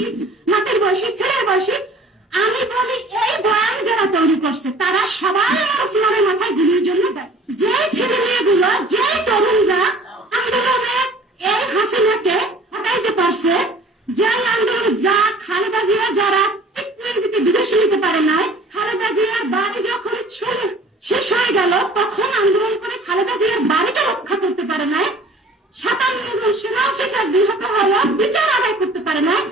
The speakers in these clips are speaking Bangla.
কি নাতির বয়সী ছেলের বয়সী। আমি বলি এই বয়ান যারা তৈরি করছে তারা সবাই আমার ওসমানের মাথায় গুলির জন্য দেয়। যে ছেলে মেয়েগুলো, যে তরুণরা আন্দোলনে এই হাসিনাকে হটাইতে পারছে, যে আন্দোলন যা খালেদা জিয়া যারা ট্রিটমেন্ট দিতে বিদেশে নিতে পারে নাই, খালেদা জিয়ার বাড়ি যখন শেষ হয়ে গেল তখন আন্দোলন করে খালেদা জিয়ার বাড়িটা রক্ষা করতে পারে নাই, 57 জন সেনা অফিসার নিহত হলো, বিচার আদায় করতে পারে নাই।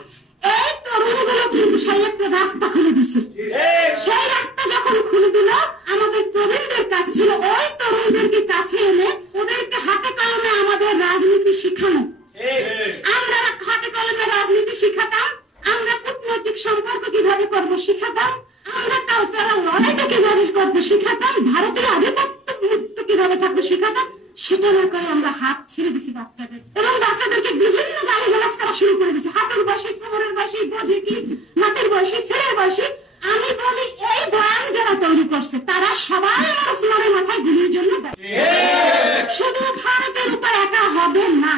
এই তরুণগুলো কিন্তু সেই একটা রাস্তা খুলে দিছে। সেই রাস্তা যখন খুলে দিল, আমাদের প্রবীণদের কাজ ছিল ওই তরুণদেরকে কাছে এনে ওদেরকে হাতে কলমে আমাদের রাজনীতি শিখানো। আমরা হাতে কলমে রাজনীতি শিখাতাম, আমরা কূটনৈতিক সম্পর্ক কিভাবে করবো শিখাতাম, আমরা কালচারাল লড়াইটা কিভাবে করবো শিখাতাম, ভারতীয় আধিপত্য মুক্ত কিভাবে থাকবো শিখাতাম। সেটা না করে আমরা হাত ছেড়ে দিছি বাচ্চাদের, এবং বাচ্চাদেরকে বিভিন্ন গালিগালাজ করা শুরু করে দিছি। হাতের বয়সী, কোমরের বয়সী, বোঝে কি নাতির বয়সী, ছেলের বয়সী। আমি বলি এই বয়ান যারা তৈরি করছে তারা সবাই আমার ওসমানের মাথায় গুলির জন্য দেয়। শুধু ভারতের উপর একা হবে না,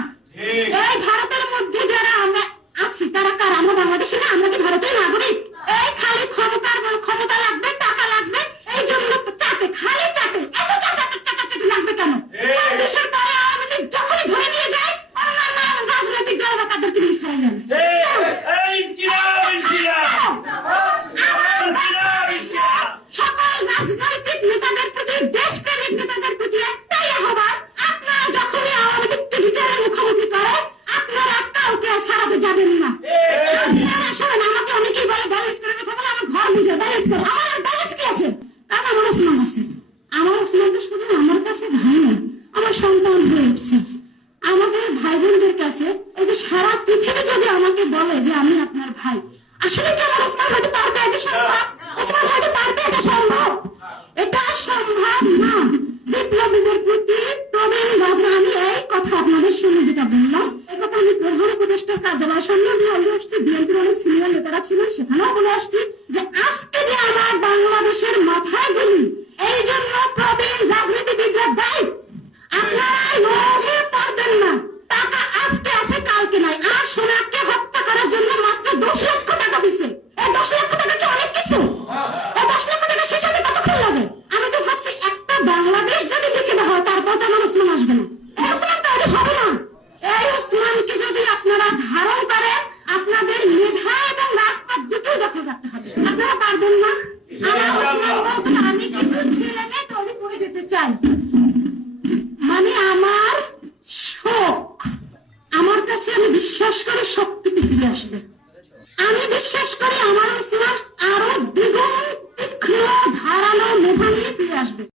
এই ভারতের মধ্যে যারা আমরা আছি তারা কার? আমরা বাংলাদেশে না, আমরা কি ভারতের নাগরিক? এই খালি ক্ষমতা লাগবে, টাকা লাগবে, এই জন্য চাটে, খালি চাটে, এত চাটাচাটি লাগবে কেন? দেশের পরে আওয়ামী লীগ যখনই ধরে নিয়ে যায় অন্যান্য রাজনৈতিক দলরা তাদেরকে নিয়ে ছাড়া যাবে। সকল রাজনৈতিক নেতাদের প্রতি, দেশপ্রেমিক নেতাদের প্রতি একটাই আহ্বান, আপনারা যখনই আওয়ামী লীগকে বিচারের মুখোমুখি করে আপনারা কাউকে ছাড়াতে যাবেন না। আপনারা শোনেন, আমাকে অনেকেই বলে ব্যালেন্স করে কথা বলে, আমার ঘর বুঝে ব্যালেন্স করে। আমার আর ব্যালেন্স কি আছে? কারণ আমার ওসমান আছে। আমার ওসমান তো শুধু আমার কাছে ভাই না, আমার সন্তান হয়ে উঠছে। আমাদের ভাই বোনদের কাছে এই যে সারা পৃথিবী যদি আমাকে বলে যে আমি আপনার ভাই, আসলে কি আমার ওসমান হয়তো পারবে? এটা সম্ভব? ওসমান হয়তো পারবে? এটা সম্ভব? এটা সম্ভব না। বিপ্লবীদের প্রতি প্রবীণ রাজা, আমি এই কথা আপনাদের সামনে যেটা বললাম, এই কথা আমি প্রধান উপদেষ্টার কার্যালয়ের সামনে বলে আসছি, বিএনপির অনেক সিনিয়র নেতারা ছিলেন সেখানেও বলে আসছি যে আজকে যে আমার বাংলাদেশের মাথায় গুলি, এই জন্য প্রবীণ রাজনীতিবিদরা দায়ী। আপনারা লোভে পারবেন না। টাকা আজকে আছে, কালকে নাই। আর সোনাকে হত্যা করার জন্য মাত্র 10 লক্ষ টাকা দিছে। এই 10 লক্ষ টাকা কি অনেক কিছু? এই 10 লক্ষ টাকা শেষ হতে কতক্ষণ লাগে? আমি তো ভাবছি একটা বাংলাদেশ যদি লিখে দেওয়া হয় তারপর তো আমার ওসমান আসবে না। এই ওসমান তৈরি হবে না। এই ওসমানকে যদি আপনারা ধারণ করেন, আপনাদের মেধা এবং রাজপথ দুটোই দখল রাখতে হবে। আপনারা পারবেন না। আমার ওসমান বলতো আমি কিছু ছেলে মেয়ে তৈরি করে যেতে চাই, মানে আমার শোক, আমার কাছে আমি বিশ্বাস করি শক্তিতে ফিরে আসবে। আমি বিশ্বাস করি আমার ওসমান